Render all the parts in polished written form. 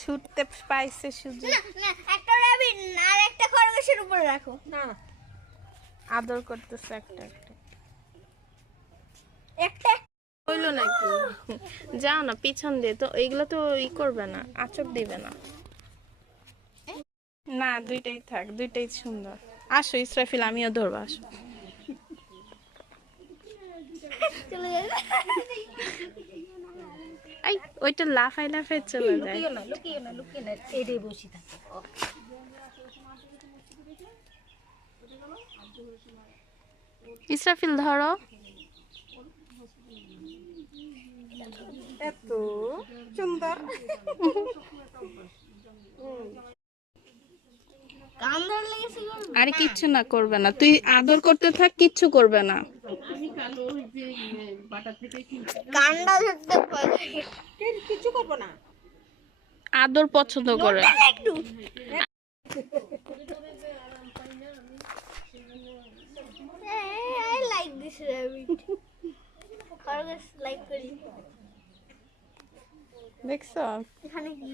ছুটতে পাইছে সুযোগ। না না, একটা র‍্যাবিট আর একটা খরগোশের উপরে রাখো। না আদর করতেছে একটা একটা। একটা হইলো নাকি? যাও না পিছন দিয়ে, তো এইগুলো তো ই করবে না, আচক দিবে না। না দুইটাই থাক, দুইটাই সুন্দর। আসো ইসরাফিল, আমিও ধরবো, আসো। চলে যাবে। এই ওইটা লাফাই লাফাই চলে যায়। লুকিও না, লুকিও না, লুকিও না, এটাই বসে থাকো। ইসরাফিল ধরো। এত সুন্দর। কান ধরে লেগেছে গো। আরে কিচ্ছু না, করবে না, তুই আদর করতে থাক, কিচ্ছু করবে না। কানটা ধরতে পারে। কিছু করবো না। আদর পছন্দ করে। একটু I like this rabbit. খরগোশ লাইক করি। দেখছো? এখানে কি?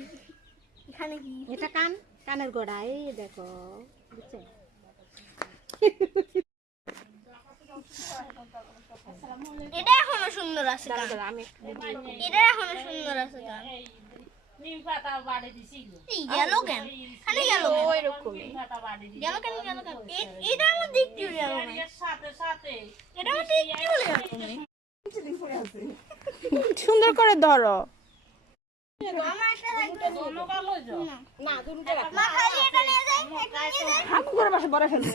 এখানে কি? এটা কান, কানের গোড়া, এই দেখো, বুঝছো? এটা এখনো সুন্দর আছে গান। এটা এখনো সুন্দর আছে গান। এই গেল কেন? খালি গেল কেন? ওইরকমই। গেল কেন? গেল কেন? এটা আমার দেখতে গেল না। এটা আমার দেখতে বলে গেল না। সুন্দর করে ধরো। আমার একটা লাগবে। না, দুটো রাখো। মা খালি এটা নিয়ে যায়। একটা নিয়ে যায়। হাগু করে বাসা বড় ফেলবো।